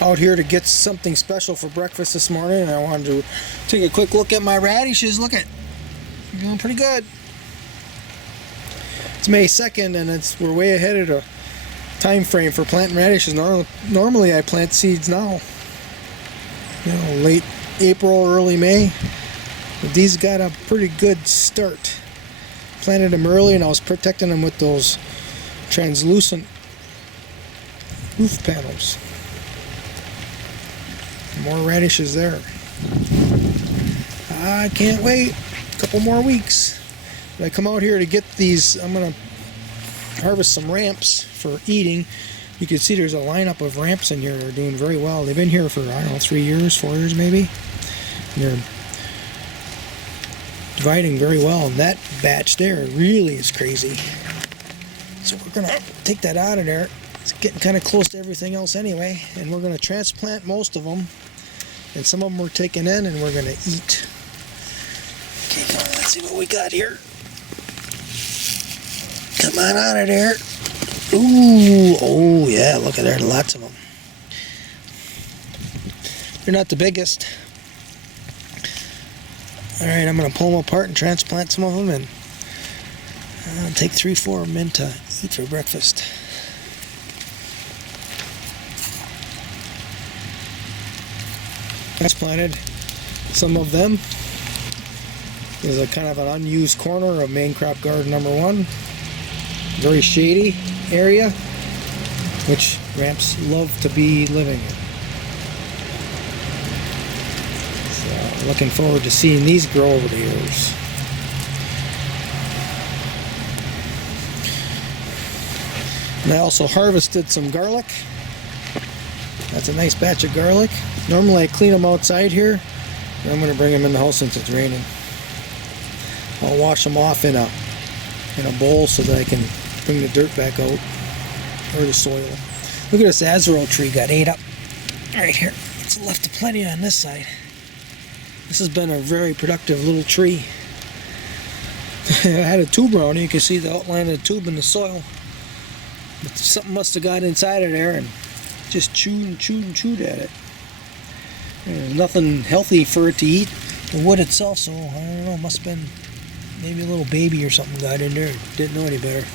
out here to get something special for breakfast this morning, and I wanted to take a quick look at my radishes. Look at, doing pretty good. It's May 2nd, and we're way ahead of the time frame for planting radishes. Normally I plant seeds now, late April, early May. But these got a pretty good start. Planted them early, and I was protecting them with those translucent roof panels. More radishes there. I can't wait. A couple more weeks. When I come out here to get these, I'm going to harvest some ramps for eating. You can see there's a lineup of ramps in here that are doing very well. They've been here for, I don't know, 3 years, 4 years maybe. And they're dividing very well. And that batch there really is crazy. So we're going to take that out of there. It's getting kind of close to everything else anyway. And we're going to transplant most of them. And some of them we're taking in and we're going to eat. Okay, come on, let's see what we got here. Come on out of there. Ooh, oh yeah, look at there, lots of them. They're not the biggest. Alright, I'm going to pull them apart and transplant some of them and take 3-4 of them in to eat for breakfast. Transplanted some of them. There's a kind of an unused corner of main crop garden number 1. Very shady area, which ramps love to be living in. So looking forward to seeing these grow over the years. And I also harvested some garlic. That's a nice batch of garlic. Normally I clean them outside here, but I'm going to bring them in the house since it's raining. I'll wash them off in a bowl so that I can bring the dirt back out, or the soil. Look at this azaro tree, got ate up right here. It's left plenty on this side. This has been a very productive little tree. I had a tube around it. You can see the outline of the tube in the soil. But something must have got inside of there and just chewed and chewed and chewed at it. There's nothing healthy for it to eat. The wood itself, so I don't know, must have been maybe a little baby or something got in there. Didn't know any better.